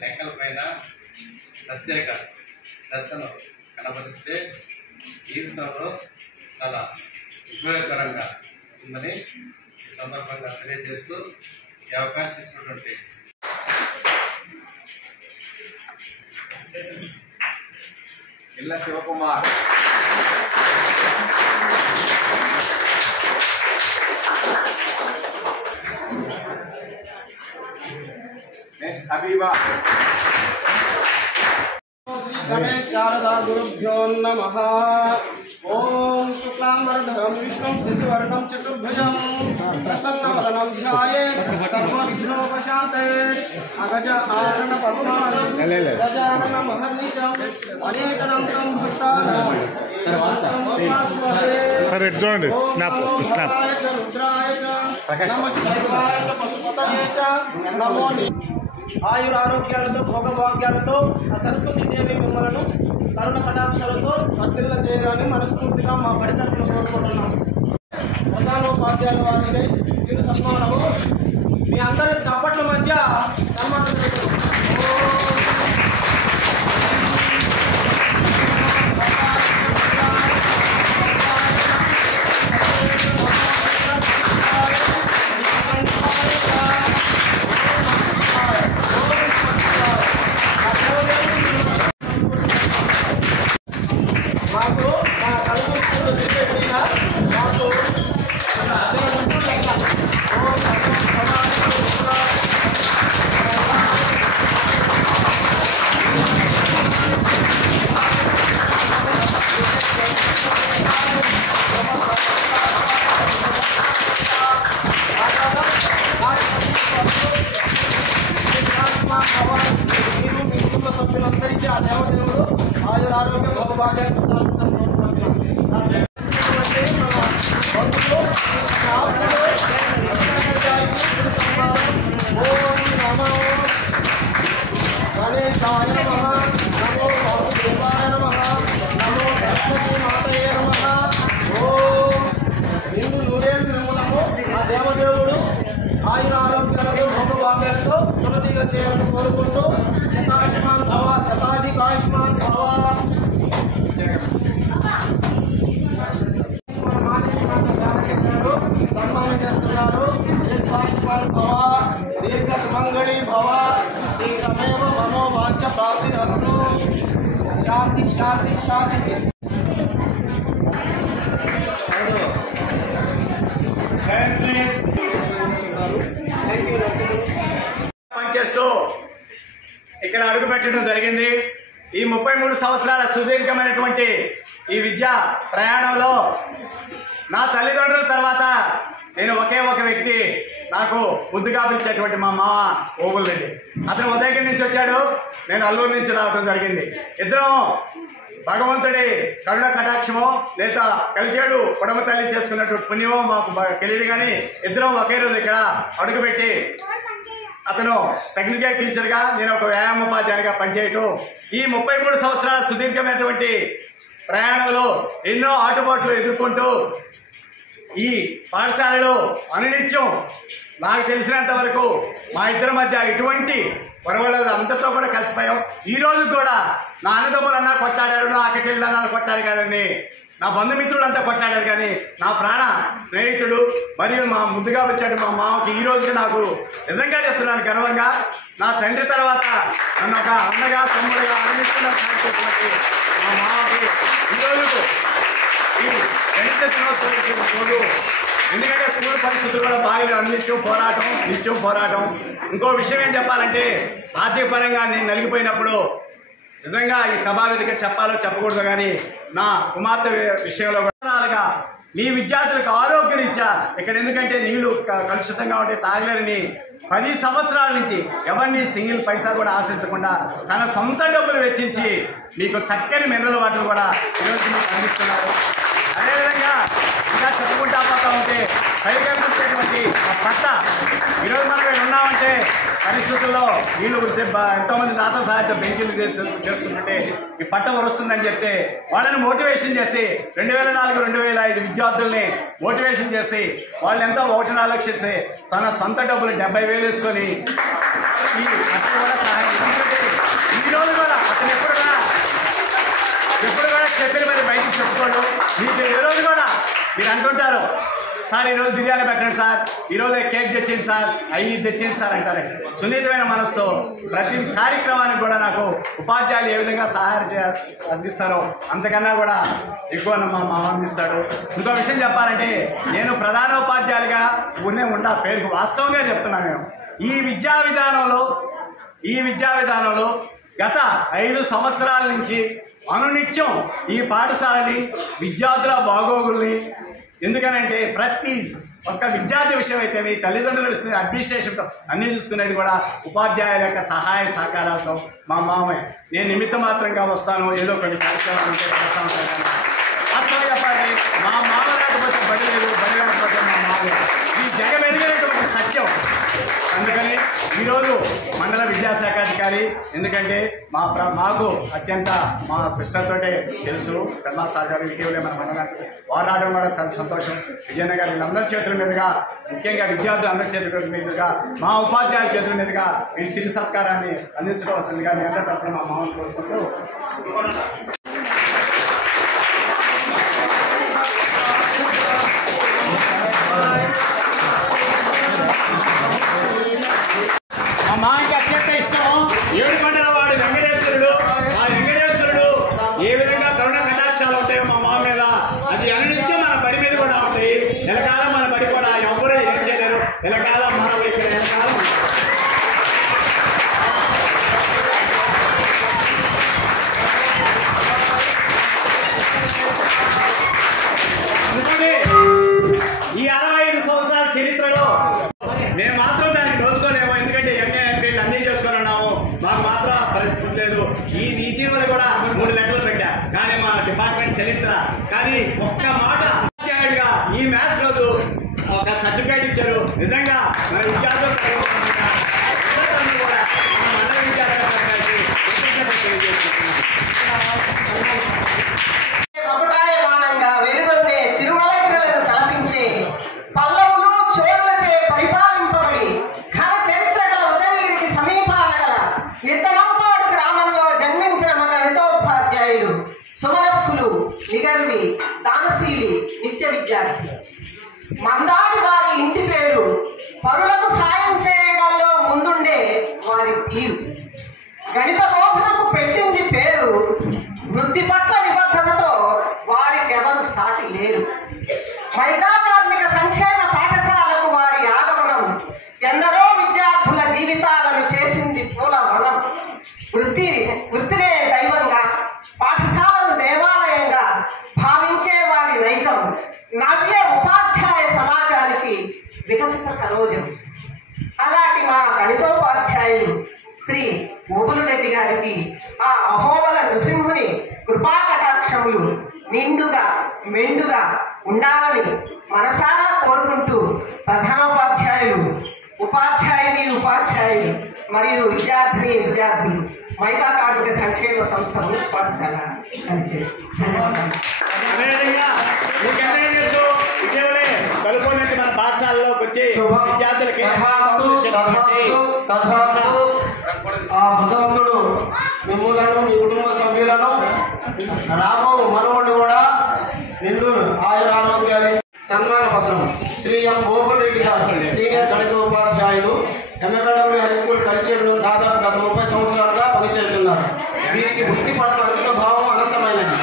లెక్కలపైన ప్రత్యేక శ్రద్ధను కనబరిస్తే జీవితంలో చాలా ఉపయోగకరంగా ఉందని ఈ సందర్భంగా తెలియజేస్తూ ఈ అవకాశం ఇచ్చినటువంటి ఇళ్ళ శివకుమార్, నెక్స్ట్ హబీబా. గణేశారదా గురుభ్యో నమః. ఓం శుక్లాంబరధరం విష్ణుం శశివర్ణం చతుర్భుజం ప్రసన్నవదనం ధ్యాయేత్ సర్వవిఘ్నోపశాంతయే అగజ ఆనన పద్మానం గజానన మహర్నిశం అనేకదంతం భక్తానాం సార్ ఎటు చూడండి స్నాప్ స్నాప్ ఆయురారోగ్యాలతో భోగభాగ్యాలతో ఆ సరస్వతి దేవి మిమ్మలను కరుణ కటాక్షాలతో వర్తిల్ల చేయాలని మనస్ఫూర్తిగా మా బడి తరఫున కోరుకుంటున్నాం. ప్రధానోపాధ్యాయుల వారికి చిరు సన్మానము మీ అందరి చప్పట్ల మధ్య సన్మానం మాకు మా కలుపు మాకు మీరు మీ కుటుంబ సభ్యులందరికీ ఆ దేవదేవుడు ఆయుర ఆరోగ్య భోగభాగ్యాలు ప్రసాదించాలని కోరుకుంటున్నాను. ఓం నమో గణేశాయ నమః నమో వాసుదేవాయ నమః నమో సరస్వతీ మాతయే నమః. ఓం నిండు నూరేళ్ళు నిమ్మునము ఆ దేవదేవుడు ఆయుర ఆరోగ్యాలతో భోగభాగ్యాలతో తొలదిగా చేయాలని కోరుకుంటూ శతాయుష్మాన్ భవ శతాధిక ఆయుష్మాన్ భవ. సన్మానం చేస్తున్నారు. దీర్ఘాయుష్మాన్ భవ దీర్ఘ సుమంగళి భవ శీఘ్రమేవ మనోవాంఛ ప్రాప్తిరస్తు. శాంతి శాంతి శాంతి. పనిచేస్తూ ఇక్కడ అడుగుపెట్టడం జరిగింది. ఈ 33 సంవత్సరాల సుదీర్ఘమైనటువంటి ఈ విద్యా ప్రయాణంలో నా తల్లిదండ్రుల తర్వాత నేను ఒకే ఒక వ్యక్తి నాకు ముద్దుగా పిలిచేటువంటి మా మామ ఓగులరెడ్డి. అతను ఉదయగిరి నుంచి వచ్చాడు, నేను అల్లూరు నుంచి రావడం జరిగింది. ఇద్దరం భగవంతుడి కరుణ కటాక్షమో లేదా కలిచేడు కుటుంబ తల్లి చేసుకున్నటువంటి పుణ్యమో మాకు తెలియదు, కానీ ఇద్దరం ఒకే రోజు ఇక్కడ అడుగుపెట్టి అతను టెక్నికల్ టీచర్గా నేను ఒక వ్యాయామోపాధ్యాయునిగా పనిచేయటం ఈ 33 సంవత్సరాల సుదీర్ఘమైనటువంటి ప్రయాణంలో ఎన్నో ఆటుబాట్లు ఎదుర్కొంటూ ఈ పాఠశాలలో అనునిత్యం నాకు తెలిసినంత వరకు మా ఇద్దరి మధ్య ఎటువంటి పొరవలేదు, అంతతో కూడా కలిసిపోయాం. ఈ రోజు కూడా నా అన్నదమ్ములన్నా కొట్లాడారు, నా అక్క చెల్లెలన్నా కొట్టారు, కానీ నా బంధుమిత్రులంతా కొట్లాడారు, కానీ నా ప్రాణ స్నేహితుడు మరియు మా ముద్దుగా వచ్చాడు మా మామకి ఈ రోజుకి నాకు నిజంగా చెప్తున్నాను గర్వంగా, నా తండ్రి తర్వాత నన్ను ఒక అన్నగా తమ్ముడుగా అనునిస్తున్న మా మామకి ఈ రోజుకు ఈ గణిత దినోత్సవం. ఎందుకంటే స్కూల్ పరిస్థితులు కూడా బాగా నిత్యం పోరాటం. ఇంకో విషయం ఏం చెప్పాలంటే ఆర్థిక పరంగా నేను నలిగిపోయినప్పుడు నిజంగా ఈ సభావేదిక చెప్పాలో చెప్పకూడదు, కానీ నా కుమార్తె విషయంలో కూడా మీ విద్యార్థులకు ఆరోగ్యరీత్యా ఇక్కడ ఎందుకంటే నీళ్లు కలుషితంగా ఉంటే తాగలేరని 10 సంవత్సరాల నుంచి ఎవరిని సింగిల్ పైసా కూడా ఆశించకుండా తన సొంత డబ్బులు వెచ్చించి మీకు చక్కని మినరల్ వాటర్ కూడా ఈరోజు మీకు అందిస్తున్నారు. అదేవిధంగా ఇంకా చెప్పుకుంటా పోతా ఉంటే పైకెత్తించేటువంటి పట్ట ఈరోజు మనం ఇక్కడ ఉన్నామంటే పరిస్థితుల్లో నీళ్లు కురిసే ఎంతోమంది దాతల సహాయంతో బెంచీలు చేసుకుంటుంటే ఈ పట్ట వరుస్తుందని చెప్తే వాళ్ళని మోటివేషన్ చేసి 2004-2005 విద్యార్థుల్ని మోటివేషన్ చేసి వాళ్ళు ఎంతో 1.4 లక్షలు తన సొంత డబ్బులు 70,000 వేసుకొని ఈ పట్ట కూడా సహాయం. ఎందుకంటే ఈరోజు కూడా అతను ఎప్పుడు కూడా చెప్పిన మరి బయటకు చెప్పుకోండు. మీకు ఏ రోజు కూడా మీరు అనుకుంటారు సార్ ఈరోజు బిర్యానీ పెట్టండి సార్, ఈరోజు కేక్ తెచ్చింది సార్, అవి తెచ్చింది సార్ అంటారు. సున్నితమైన మనసుతో ప్రతి కార్యక్రమానికి కూడా నాకు ఉపాధ్యాయులు ఏ విధంగా సహాయం అందిస్తారో అంతకన్నా కూడా ఎక్కువ మా మామ అందిస్తాడు. ఇంకో విషయం చెప్పాలంటే నేను ప్రధానోపాధ్యాయులుగా ఉండా పేరుకు వాస్తవంగా చెప్తున్నాను. నేను ఈ విద్యా విధానంలో గత 5 సంవత్సరాల నుంచి అనునిత్యం ఈ పాఠశాలని విద్యార్థుల బాగోగుల్ని, ఎందుకనంటే ప్రతి ఒక్క విద్యార్థి విషయం అయితే మీ తల్లిదండ్రుల విషయం అడ్మినిస్ట్రేషన్తో అన్నీ చూసుకునేది కూడా ఉపాధ్యాయుల యొక్క సహాయ సహకారాలతో మా మామయ్య. నేను నిమిత్త మాత్రంగా వస్తాను, ఏదో కొన్ని కార్యక్రమాలు ఉంటే అసలు చెప్పాలి, మా మామ లేకపోతే బడి లేదు, బడి లేకపోతే మా మామయ్య. ఈ జగమెరిగినటువంటి సత్యం. అందుకని ఈరోజు మండల విద్యాశాఖాధికారి, ఎందుకంటే మాకు అత్యంత మా సిస్టర్తోటే తెలుసు, శర్మా సార్ గారు ఇటీవలే మన మండలానికి వారు రావడం కూడా చాలా సంతోషం. విజయనగర్ వీళ్ళందరి చేతుల మీదుగా, ముఖ్యంగా విద్యార్థులు అందరి చేతుల మీదుగా, మా ఉపాధ్యాయుల చేతుల మీదుగా ఈ చిరు సత్కారాన్ని అందించుకోవాల్సిందిగా మీ అందరి తరఫున మా మామూలు కోరుకుంటూ మా మామకి అత్యంత ఇష్టం ఏడుకొండల వాడు వెంకటేశ్వరుడు. ఆ వెంకటేశ్వరుడు ఏ విధంగా కరుణ కటాక్షాలు ఉంటాయో మా మామ మీద, అది అనునిత్యం మన బడి మీద కూడా ఉంటాయి. ఎలకాలం మన బడి కూడా ఎవరు ఏం చేయలేరు. ఎలకాలం మనం ఇక్కడ ఎలకాలం అందుకని ఈ 65 సంవత్సరాల చరిత్రలో మేము మాత్రం దానికి నోచుకోలేము. ఎందుకంటే ఎంఏ ఎంఫిల్ అన్నీ చేసుకొని ఉన్నాము, మాకు మాత్రం పరిస్థితి లేదు. ఈ ఇటీవల కూడా 3 లెక్కలు పెట్టా, కానీ మా డిపార్ట్మెంట్ చెల్లించరా. కానీ ఒక్క మాట ఉపాధ్యాయుడిగా ఈ మ్యాథ్స్ రోజు ఒక సర్టిఫికేట్ ఇచ్చారు. నిజంగా మన విద్యార్థులు కూడా మన మండల విద్యాశాఖకి కృతజ్ఞతలు తెలియజేస్తున్నాం. మకుటాయమానంగా వెలుగొందే తిరుమలగిరులను తలపించే పల్లవులు చోరులచే పరిపాలింపబడి ఘన చరిత్ర గల ఉదయగిరికి సమీపాన గల నిత్తనంపాడు గ్రామంలో జన్మించిన మన గణితోపాధ్యాయులు సుమనస్కులు, నిగర్వి, దానశీలి, నిత్య విద్యార్థి. మందాడి వారి ఇంటి పేరు పరులకు సాయం చేయడంలో ముందుండే వారి తీరు. గణిత బోధనకు పెట్టింది పేరు. వృత్తి పట్ల నిబద్ధతతో వారికి ఎవరు సాటి లేరు. మైదా కార్మిక సంక్షేమ పాఠశాలకు వారి ఆగమనం ఎందరో విద్యార్థుల జీవితాలను చేసింది పూలవనం. వృత్తినే దైవంగా, పాఠశాలను దేవాలయంగా భావించే వారి నైజం నవ్య ఉపాధ్యాయ సమాజానికి వికసిత సరోజం. అలాంటి మా గణితోపాధ్యాయులు శ్రీ ఓబులు రెడ్డి గారికి ఆ అహోబల నృసింహుని కృపాకటాక్షములు నిండుగా మెండుగా ఉండాలని మనసారా కోరుకుంటూ ప్రధానోపాధ్యాయులు, ఉపాధ్యాయులు మరియు విద్యార్థులు మైదా కార్మిక సంక్షేమ సంస్థ పాఠశాల ధన్యవాదాలు. అదేవిధంగా మీకెందుకు తెలుసు, ఇటీవలే కలుపుకున్నట్టు మన పాఠశాలలోకి వచ్చి విద్యార్థులకి ఆ భగవంతుడు మిమ్ములను మీ కుటుంబ సభ్యులను రాబో మనవుడు కూడా నిండు ఆయురారోగ్యాలు. సన్మాన పత్రం శ్రీ ఎం ఓబుల్ రెడ్డి గారు, సీనియర్ గణితోపాధ్యాయులు, ఎంఎండబ్ల్యూ హై స్కూల్ కల్చర్లో దాదాపు గత 30 సంవత్సరాలుగా పనిచేస్తున్నారు. వీరికి వృత్తి పట్ల అంకిత భావం అనంతమైనది.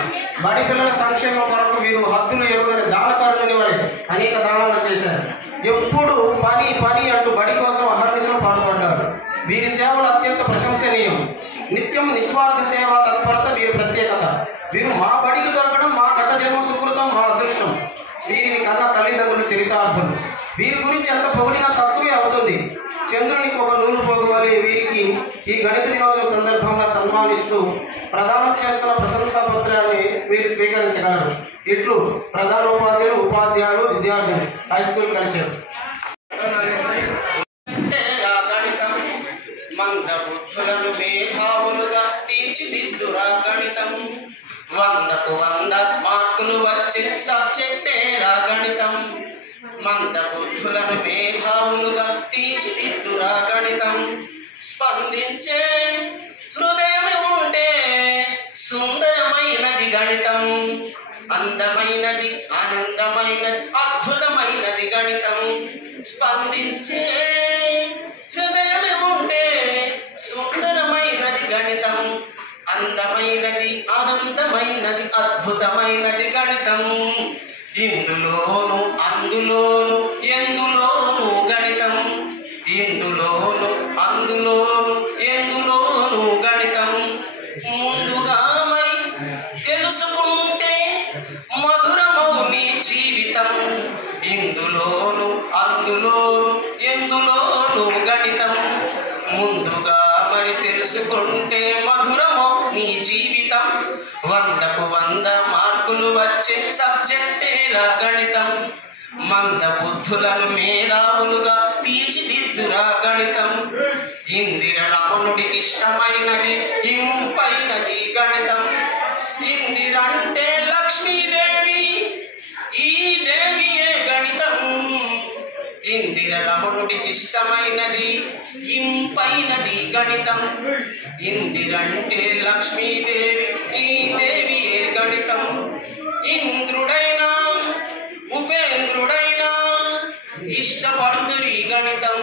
బడి పిల్లల సంక్షేమం కొరకు వీరు హద్దులు ఎరుగని దానకారులని వలె అనేక దానాలు చేశారు. ఎప్పుడు పని పని అంటూ బడి కోసం అహర్నిశలు పాటుపడ్డారు. వీరి సేవలు అత్యంత ప్రశంసనీయం. నిత్యం నిస్వార్థ సేవా తత్పరత వీరి ప్రత్యేకత. వీరు మా బడికి దొరకడం మా గత జన్మ సుకృతం, మా అదృష్టం. వీరిని కన్న తల్లిదండ్రులు చరితార్థులు. వీరి గురించి ఎంత పొగిడినా తక్కువే అవుతుంది. చంద్రునికి ఒక నూలు పోగువలే వీరికి ఈ గణిత దినోత్సవం సందర్భంగా సన్మానిస్తూ ప్రదానం చేస్తున్న ప్రశంసా పత్రాన్ని వీరు స్వీకరించగలరు. ఇట్లు ప్రధానోపాధ్యాయులు, ఉపాధ్యాయులు, విద్యార్థులు, హై స్కూల్ కల్చర్. మందబుద్ధులను మేధావులుగా తీర్చిదిద్దురా గణితం. 100కు 100 మార్కులు వచ్చే సబ్జెక్టేరా గణితం. మందబుద్ధులను మేధావులుగా తీర్చిదిద్దురా గణితం. స్పందించే హృదయం ఉంటే సుందరమైనది గణితం. అందమైనది, ఆనందమైనది, అద్భుతమైనది గణితం. స్పందించే హృదయం ఉంటే సుందరమైనది గణితం. అందమైనది, ఆనందమైనది, అద్భుతమైనది గణితం. ఇందులోను అందులోను ఎందులోను గణితం. ఇందులోను అందులోను ఎందులోను గణితం. ముందుగా మరి తెలుసుకుంటే మధురమౌ నీ జీవితం. ఇందులోను అందులోను ఎందులోను గణితం. ముందుగా మరి తెలుసుకుంటే మధురమౌ నీ జీవితం. 100కు 100 మార్కులు వచ్చే సబ్జెక్టేరా గణితం. మంద బుద్ధులను మేధావులుగా తీర్చిదిద్దురా గణితం. ఇందిర రావణుడికి ఇష్టమైనది ఇంపైనది గణితం. ఇందిరంటే లక్ష్మీదేవి, ఈ దేవియే గణితం. ఇందిర రమణుడికి ఇష్టమైనది ఇంపైనది గణితం. ఇందిరంటే లక్ష్మీదేవి, ఈ దేవియే గణితం. ఇంద్రుడైనా ఉపేంద్రుడైనా ఇష్టపడుతురి గణితం.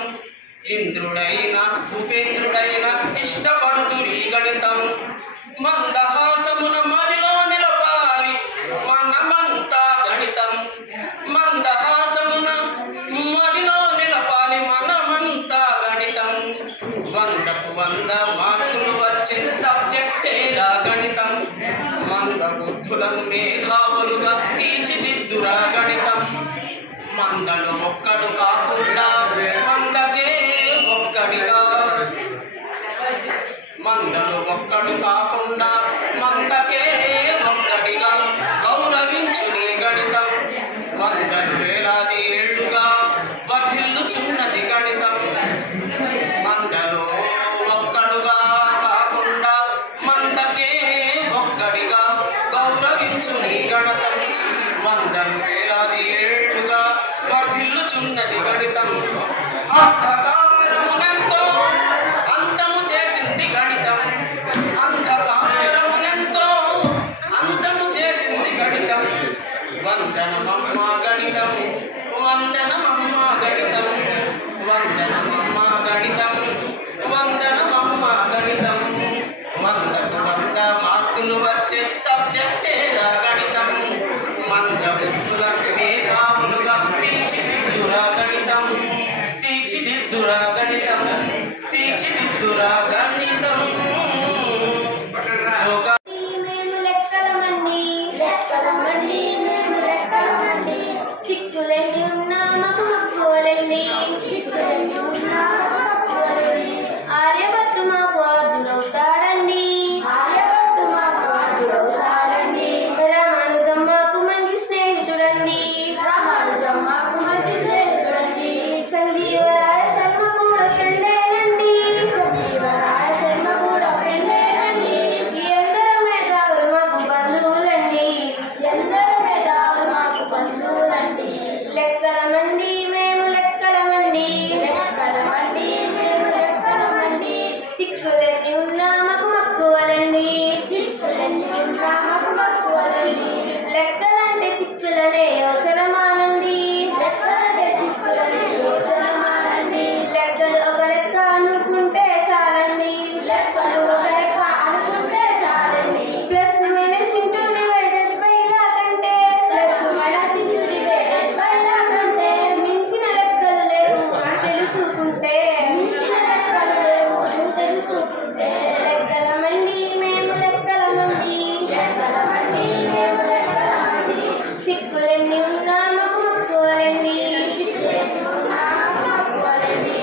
ఇంద్రుడైనా ఉపేంద్రుడైనా ఇష్టపడుతురి గణితం. మందహాసమున మదిలో నిలపాలి మనమంతా గణితం. మందహాసమున మదిలో నిలపాలి మనమంతా గణితం. 100కు 100 మార్కులు వచ్చే సబ్జెక్టేరా గణితం. మంద బుద్ధులను మేధావులుగా తీర్చిదిద్దురా గణితం. మందలో ఒక్కడు కాకుండా మందకే ఒక్కడిగా. మందలో ఒక్కడు కాకుండా మందకే ఒక్కడిగా గౌరవించు నీ గణితం. 100 వేలాది ఏళ్లుగా వర్ధిల్లుచున్నది గణితం. మందలో ఒక్కడుగా కాకుండా మందకే ఒక్కడిగా గౌరవించు నీ గణితం. 100 వేలాది ఏళ్లుగా వర్ధిల్లుచున్నది గణితం. అంధకారమునెంతో అంతము చేసింది గణితం. అంధకారమునెంతో అంతము చేసింది గణితం. వందనమమ్మ గణితం, వందనమమ్మ గణితం, వందనమమ్మ గణితం, వందనమమ్మ గణితం. 100కు 100 మార్కులు వచ్చే సబ్జెక్టేరా గణితం. మంద బుద్ధుల మేధావులుగా తీర్చిదిద్దురా గణితం. తీర్చిదిద్దురా గణితం, తీర్చిదిద్దురా గణితం. మేము లెక్కలమండి, లెక్కలమండి, మేము లెక్కలమండి. చిక్కులెన్ని ఉన్నా మాకు మక్కువలండి, చిక్కులెన్ని ఉన్నా మాకు మక్కువలండి. ఆర్యభట్టు మాకు అర్జునవుతాడండి, ఆర్యభట్టు మాకు అర్జునవుతాడండి. రామానుజం మాకు మంచి స్నేహితుడండి, రామానుజం మాకు మంచి స్నేహితుడండి. సంజీవరాయ శర్మ కూడా ఫ్రెండేనండి, సంజీవరాయ శర్మ కూడా ఫ్రెండేనండి. ఎందరో మేధావులు మాకు బంధువులండి, ఎందరో మేధావులు మాకు బంధువులండి. లెక్కలమండి మేము లెక్కలమండి, లెక్కలమండి మేము లెక్కలమండి. చిక్కులెన్ని ఉన్నా మాకు మక్కువలండి, చిక్కులెన్ని ఉన్నా మాకు మక్కువలండి. లెక్కలంటే చిక్కులనే యోచనమానండి, లెక్కలంటే చిక్కులనే యోచనమానండి. లెక్కలు ఒక లెక్క అనుకుంటే చాలండి, లెక్కలు ఒక లెక్క అనుకుంటే చాలండి. Plus minus into divided by లా కంటే, plus minus into divided by లా కంటే మించిన లెక్కలు లేవు అని తెలుసుకుంటే, మించిన లెక్కలు లేవు అని తెలుసుకుంటే. లెక్కలమండి మేము లెక్కలమండి, లెక్కలమండి మేము లెక్కలమండి. చిక్కులెన్ని ఉన్నా మాకు మక్కువలండి, చిక్కులెన్ని ఉన్నా మాకు మక్కువలండి.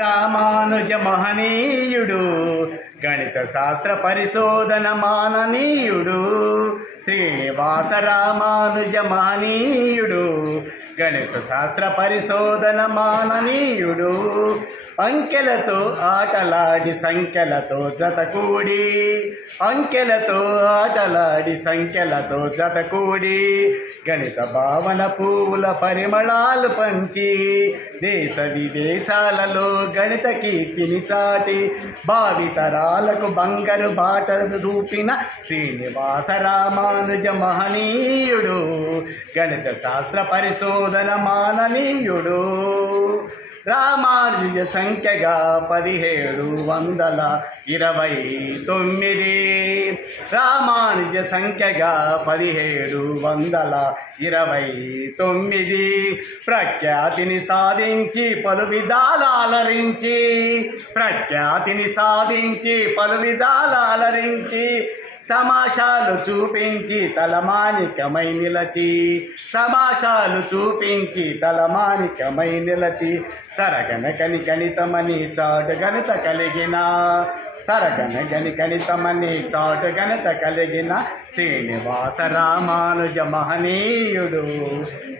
రామానుజ మహనీయుడు, గణిత శాస్త్ర పరిశోధన మాననీయుడు. శ్రీనివాస రామానుజ మహనీయుడు, గణిత శాస్త్ర పరిశోధన మాననీయుడు. అంకెలతో ఆటలాడి సంఖ్యలతో జతకూడి, అంకెలతో ఆటలాడి సంఖ్యలతో జతకూడి. గణిత భావన పువ్వుల పరిమళాలు పంచి, దేశ విదేశాలలో గణిత కీర్తిని చాటి, భావితరాలకు బంగారు బాటలు చూపిన శ్రీనివాస రామానుజ మహనీయుడు, గణిత శాస్త్ర పరిశోధన మాననీయుడు. రామానుజ సంఖ్యగా 1729. రామానుజ సంఖ్యగా 1729. ప్రఖ్యాతిని సాధించి పలు విధాలరించి, ప్రఖ్యాతిని సాధించి పలు విధాలరించి. తమాషాలు చూపించి తలమానికమై నిలచి తమాషాలు చూపించి తలమానికమై నిలచి తరగనకని గణితమని చాటు గణిత కలిగిన తరగనగని గణితమని చాటు గణిత కలిగిన శ్రీనివాస రామానుజ మహనీయుడు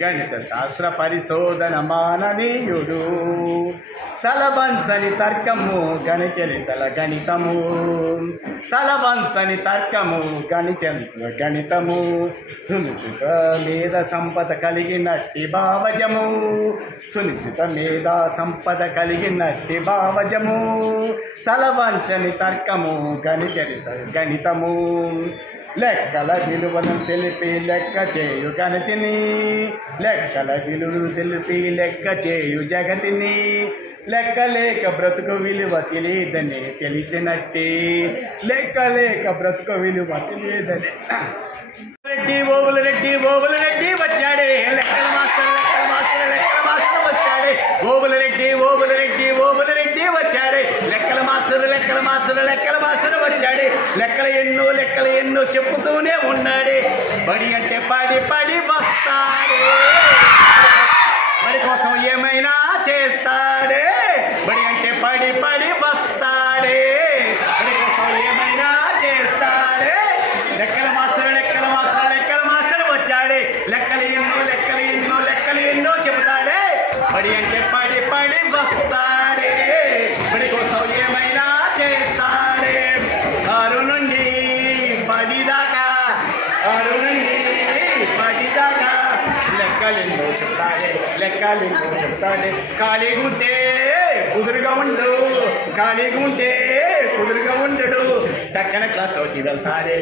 గణిత శాస్త్ర పరిశోధన మాననీయుడు తలవంచని తర్కము గణిచలితల గణితము తలవంచని తర్కము గణితము సునిశ్చిత మేధ సంపద కలిగినట్టి భావజము సునిశ్చిత మేధ సంపద కలిగినట్టి భావజము తలవంచని తర్కము గణితము లెక్కల విలువను తెలిపి లెక్క చేయు గణితిని లెక్కల విలువను తెలిపి లెక్క చేయు జగతిని లెక్కలేక బ్రతుకు విలువ తెలియదని తెలిసినట్టే లెక్కలేక బ్రతుకు విలువ తెలియదని రెడ్డి ఓబుల రెడ్డి వచ్చాడే లెక్కల మాస్టర్ వచ్చాడే ఓబుల రెడ్డి వచ్చాడే లెక్కల మాస్టర్ వచ్చాడే లెక్కలు ఎన్నో చెప్పుతూనే ఉన్నాడే బడి అంటే పడి వస్తాడే బడి కోసం ఏమైనా చేస్తాడే బడి అంటే పడి వస్తాడే బడి కోసం ఏమైనా చేస్తాడే లెక్కల మాస్టర్ వచ్చాడే లెక్కలు ఎన్నో చెబుతాడే బడి అంటే పడి వస్తాడే బడి కోసం ఏమైనా చేస్తాడే 6 నుండి 10 దాకా లెక్కలెన్నో చెప్తాడే ఖాళీగుంటే కుదురుగా ఉండడు చక్కన క్లాస్లోకి వెళ్తాడే